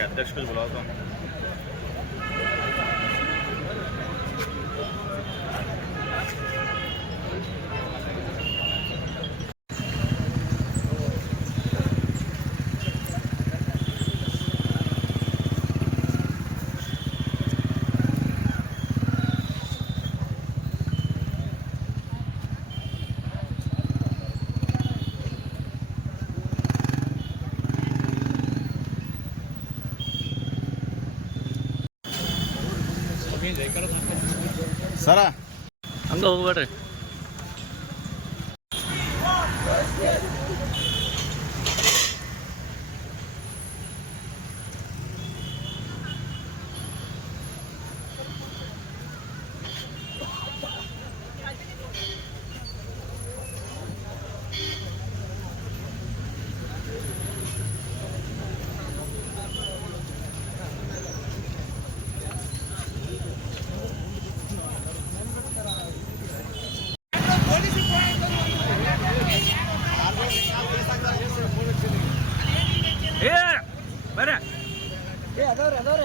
क्या अध्यक्ष कुछ बुलाओ तो ಸರ ಹಂಗೆ ಹೋಗ್ಬೇಡ್ರಿ.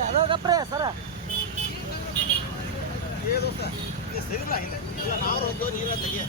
ಅದವ್ರಪ್ರೆ ಸರ ನೀರ ತೆಗಿಯ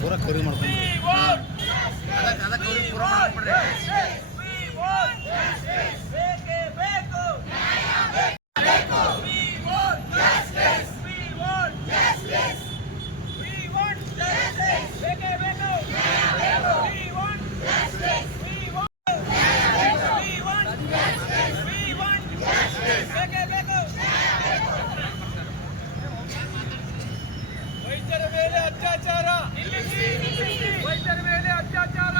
ಪೂರಾ ಕರಿ ಮಾಡ್ಕೊಂಡು ವೈದ್ಯರ ಮೇಲೆ ಅತ್ಯಾಚಾರ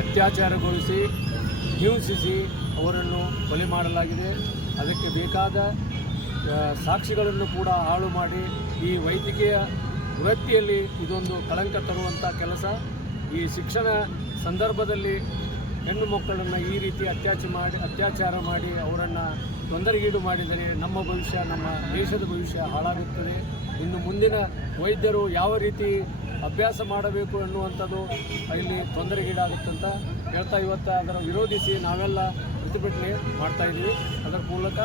ಅತ್ಯಾಚಾರಗೊಳಿಸಿ ಹಿಂಸಿಸಿ ಅವರನ್ನು ಕೊಲೆ ಮಾಡಲಾಗಿದೆ. ಅದಕ್ಕೆ ಬೇಕಾದ ಸಾಕ್ಷಿಗಳನ್ನು ಕೂಡ ಹಾಳು ಮಾಡಿ ಈ ವೈದ್ಯಕೀಯ ವೃತ್ತಿಯಲ್ಲಿ ಇದೊಂದು ಕಳಂಕ ತರುವಂಥ ಕೆಲಸ. ಈ ಶಿಕ್ಷಣ ಸಂದರ್ಭದಲ್ಲಿ ಹೆಣ್ಣು ಮಕ್ಕಳನ್ನು ಈ ರೀತಿ ಅತ್ಯಾಚಾರ ಮಾಡಿ ಅವರನ್ನು ತೊಂದರೆಗೀಡು ಮಾಡಿದರೆ ನಮ್ಮ ಭವಿಷ್ಯ, ನಮ್ಮ ದೇಶದ ಭವಿಷ್ಯ ಹಾಳಾಗುತ್ತದೆ. ಇನ್ನು ಮುಂದಿನ ವೈದ್ಯರು ಯಾವ ರೀತಿ ಅಭ್ಯಾಸ ಮಾಡಬೇಕು ಎನ್ನುವಂಥದ್ದು ಇಲ್ಲಿ ತೊಂದರೆಗೀಡಾಗುತ್ತಂತ ಹೇಳ್ತಾ ಇವತ್ತು ಅದರ ವಿರೋಧಿಸಿ ನಾವೆಲ್ಲ ಪ್ರತಿಭಟನೆ ಮಾಡ್ತಾಯಿದ್ದೀವಿ. ಅದರ ಮೂಲಕ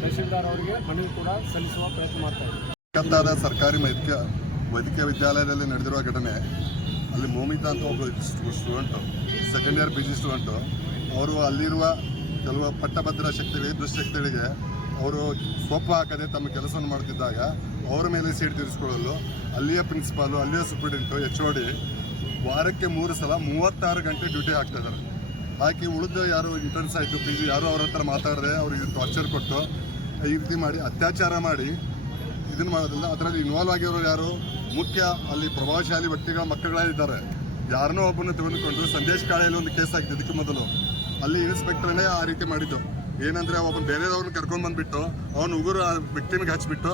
ತಹಶೀಲ್ದಾರ್ ಅವರಿಗೆ ಮನವಿ ಕೂಡ ಸಲ್ಲಿಸುವ ಪ್ರಯತ್ನ ಮಾಡ್ತಾಯಿದ್ದೀವಿ. ಸರ್ಕಾರಿ ವೈದ್ಯಕೀಯ ವಿದ್ಯಾಲಯದಲ್ಲಿ ನಡೆದಿರುವ ಘಟನೆ, ಅಲ್ಲಿ ಮೋಮಿತಾ ಅಂತ ಒಬ್ಬರು student, second year PG student, ಅವರು ಅಲ್ಲಿರುವ ಕೆಲವು ಪಟ್ಟಭದ್ರ ಶಕ್ತಿಗಳಿಗೆ, ದುಶ್ಶಕ್ತಿಗಳಿಗೆ ಅವರು ಸೊಪ್ಪು ಹಾಕದೆ ತಮ್ಮ ಕೆಲಸವನ್ನು ಮಾಡುತ್ತಿದ್ದಾಗ ಅವರ ಮೇಲೆ ಸೀಟ್ ತೀರಿಸಿಕೊಳ್ಳಲು ಅಲ್ಲಿಯ ಪ್ರಿನ್ಸಿಪಾಲು, ಅಲ್ಲಿಯ ಸೂಪ್ರಿಡೆಂಟು, HOD ವಾರಕ್ಕೆ 3 ಸಲ 36 ಗಂಟೆ ಡ್ಯೂಟಿ ಹಾಕ್ತಾಯಿದ್ದಾರೆ. ಹಾಕಿ ಉಳಿದ ಯಾರು ಇಂಟರ್ನ್ಸ್ ಆಯಿತು, PG ಯಾರು ಅವ್ರ ಹತ್ರ ಮಾತಾಡಿದ್ರೆ ಅವ್ರಿಗೆ ಟಾರ್ಚರ್ ಕೊಟ್ಟು ಈ ರೀತಿ ಮಾಡಿ ಅತ್ಯಾಚಾರ ಮಾಡಿ ಇದನ್ನು ಮಾಡೋದಿಲ್ಲ. ಅದರಲ್ಲಿ ಇನ್ವಾಲ್ವ್ ಆಗಿರೋರು ಯಾರು? ಮುಖ್ಯ ಅಲ್ಲಿ ಪ್ರಭಾವಶಾಲಿ ವ್ಯಕ್ತಿಗಳ ಮಕ್ಕಳಿದ್ದಾರೆ. ಯಾರನ್ನೋ ಒಬ್ಬನ ತೆಗೆದುಕೊಂಡು ಸಂದೇಶ್ ಕಾಳೆಯಲ್ಲಿ ಒಂದು ಕೇಸ್ ಆಗಿದ್ದು ಇದಕ್ಕೆ ಮೊದಲು. ಅಲ್ಲಿ ಇನ್ಸ್ಪೆಕ್ಟರ್ನೇ ಆ ರೀತಿ ಮಾಡಿದ್ದು. ಏನಂದರೆ ಒಬ್ಬನು ಬೇರೆದವ್ರನ್ನ ಕರ್ಕೊಂಡು ಬಂದುಬಿಟ್ಟು ಅವನು ಉಗುರು ವಿಕ್ಟಿಮ್ಗೆ ಹಚ್ಚಿಬಿಟ್ಟು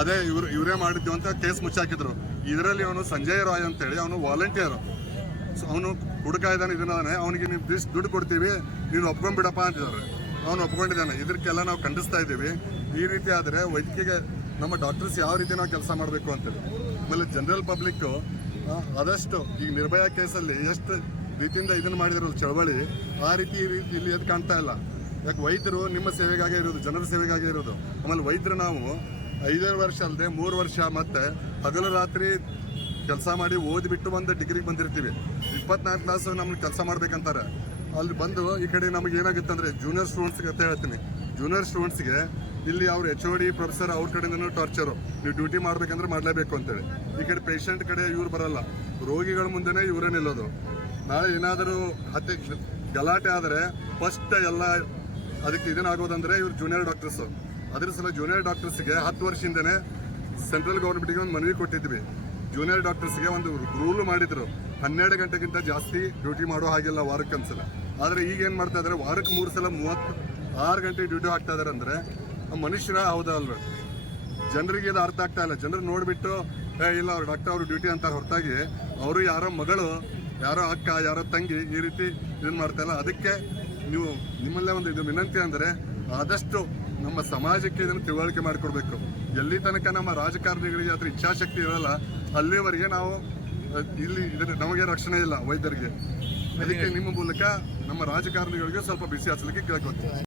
ಅದೇ ಇವರೇ ಮಾಡಿದ್ದು ಅಂತ ಕೇಸ್ ಮುಚ್ಚಾಕಿದ್ರು. ಇದರಲ್ಲಿ ಅವನು ಸಂಜಯ್ ರಾಯ್ ಅಂತೇಳಿ ಅವನು ವಾಲಂಟಿಯರು. ಅವನು ಹುಡುಕ ಇದ್ದಾನೆ ಇದನ್ನಾನೆ ಅವನಿಗೆ ನೀವು ದುಡ್ಡು ಕೊಡ್ತೀವಿ ನೀನು ಒಪ್ಕೊಂಡ್ಬಿಡಪ್ಪ ಅಂತಿದ್ದಾರೆ. ಅವನು ಒಪ್ಕೊಂಡಿದ್ದಾನೆ. ಇದಕ್ಕೆಲ್ಲ ನಾವು ಖಂಡಿಸ್ತಾ ಇದ್ದೀವಿ. ಈ ರೀತಿ ಆದರೆ ವೈದ್ಯಕೀಯ ನಮ್ಮ ಡಾಕ್ಟರ್ಸ್ ಯಾವ ರೀತಿ ನಾವು ಕೆಲಸ ಮಾಡಬೇಕು ಅಂತೇಳಿ. ಆಮೇಲೆ ಜನರಲ್ ಪಬ್ಲಿಕ್ ಆದಷ್ಟು ಈ ನಿರ್ಭಯ ಕೇಸಲ್ಲಿ ಎಷ್ಟು ರೀತಿಯಿಂದ ಇದನ್ನು ಮಾಡಿದಿರಲ್ಲ ಚಳವಳಿ, ಆ ರೀತಿ ಇಲ್ಲಿ ಎದ್ದು ಕಾಣ್ತಾ ಇಲ್ಲ. ಯಾಕೆ ವೈದ್ಯರು ನಿಮ್ಮ ಸೇವೆಗಾಗೇ ಇರೋದು, ಜನರ ಸೇವೆಗಾಗೇ ಇರೋದು. ಆಮೇಲೆ ವೈದ್ಯರು ನಾವು 5 ವರ್ಷ ಅಲ್ಲದೆ 3 ವರ್ಷ ಮತ್ತೆ ಹಗಲು ರಾತ್ರಿ ಕೆಲಸ ಮಾಡಿ ಓದಿಬಿಟ್ಟು ಒಂದು ಡಿಗ್ರಿಗೆ ಬಂದಿರ್ತೀವಿ. 24 ತಾಸು ನಮ್ಗೆ ಕೆಲಸ ಮಾಡ್ಬೇಕಂತಾರೆ. ಅಲ್ಲಿ ಬಂದು ಈ ಕಡೆ ನಮಗೆ ಏನಾಗುತ್ತೆ ಅಂದರೆ ಜೂನಿಯರ್ ಸ್ಟೂಡೆಂಟ್ಸ್ಗೆ ಅಂತ ಹೇಳ್ತೀನಿ, ಜೂನಿಯರ್ ಸ್ಟೂಡೆಂಟ್ಸ್ಗೆ ಇಲ್ಲಿ ಅವ್ರು HOD ಪ್ರೊಫೆಸರ್ ಅವ್ರ ಕಡೆಯಿಂದನೂ ಟಾರ್ಚರು, ನೀವು ಡ್ಯೂಟಿ ಮಾಡ್ಬೇಕಂದ್ರೆ ಮಾಡಲೇಬೇಕು ಅಂತೇಳಿ. ಈ ಕಡೆ ಪೇಷಂಟ್ ಕಡೆ ಇವ್ರು ಬರಲ್ಲ, ರೋಗಿಗಳ ಮುಂದೆನೇ ಇವರೇ ನಿಲ್ಲೋದು. ನಾಳೆ ಏನಾದರೂ ಗಲಾಟೆ ಆದರೆ ಫಸ್ಟ್ ಎಲ್ಲ ಅದಕ್ಕೆ ಇದನ್ನಾಗೋದಂದ್ರೆ ಇವ್ರು ಜೂನಿಯರ್ ಡಾಕ್ಟರ್ಸು. ಅದ್ರ ಸಲ ಜೂನಿಯರ್ ಡಾಕ್ಟರ್ಸ್ಗೆ 10 ವರ್ಷದಿಂದನೇ ಸೆಂಟ್ರಲ್ ಗೌರ್ಮೆಂಟ್ಗೆ ಒಂದು ಮನವಿ ಕೊಟ್ಟಿದ್ವಿ. ಜೂನಿಯರ್ ಡಾಕ್ಟರ್ಸ್ಗೆ ಒಂದು ರೂಲ್ ಮಾಡಿದ್ರು, 12 ಗಂಟೆಗಿಂತ ಜಾಸ್ತಿ ಡ್ಯೂಟಿ ಮಾಡೋ ಹಾಗಿಲ್ಲ ವಾರಕ್ಕೆ ಒಂದ್ಸಲ. ಆದರೆ ಈಗ ಏನು ಮಾಡ್ತಾ ಇದ್ದಾರೆ, ವಾರಕ್ಕೆ 3 ಸಲ 36 ಗಂಟೆ ಡ್ಯೂಟಿ ಹಾಕ್ತಾ ಇದ್ದಾರೆ. ಅಂದರೆ ಮನುಷ್ಯರ ಹೌದಾ ಅಲ್ವ? ಜನರಿಗೆ ಇದು ಅರ್ಥ ಆಗ್ತಾ ಇಲ್ಲ. ಜನರು ನೋಡಿಬಿಟ್ಟು ಇಲ್ಲ ಅವ್ರು ಡಾಕ್ಟರ್ ಅವರು ಡ್ಯೂಟಿ ಅಂತ ಹೊರತಾಗಿ ಅವರು ಯಾರೋ ಮಗಳು, ಯಾರೋ ಅಕ್ಕ, ಯಾರೋ ತಂಗಿ ಈ ರೀತಿ ಇದನ್ನು ಮಾಡ್ತಾ ಇಲ್ಲ. ಅದಕ್ಕೆ ನೀವು ನಿಮ್ಮಲ್ಲೇ ಒಂದು ಇದು ವಿನಂತಿ ಅಂದರೆ ಆದಷ್ಟು ನಮ್ಮ ಸಮಾಜಕ್ಕೆ ಇದನ್ನು ತಿಳುವಳಿಕೆ ಮಾಡಿಕೊಡ್ಬೇಕು. ಎಲ್ಲಿ ತನಕ ನಮ್ಮ ರಾಜಕಾರಣಿಗಳಿಗೆ ಅದ್ರ ಇಚ್ಛಾಶಕ್ತಿ ಇರಲ್ಲ ಅಲ್ಲಿವರೆಗೆ ನಾವು ಇಲ್ಲಿ ನಮಗೆ ರಕ್ಷಣೆ ಇಲ್ಲ ವೈದ್ಯರಿಗೆ. ಅದಕ್ಕೆ ನಿಮ್ಮ ಮೂಲಕ ನಮ್ಮ ರಾಜಕಾರಣಿಗಳಿಗೆ ಸ್ವಲ್ಪ ಬಿಸಿ ಹಚ್ಚಲಿಕ್ಕೆ ಕೇಳ್ಕೊತೀವಿ.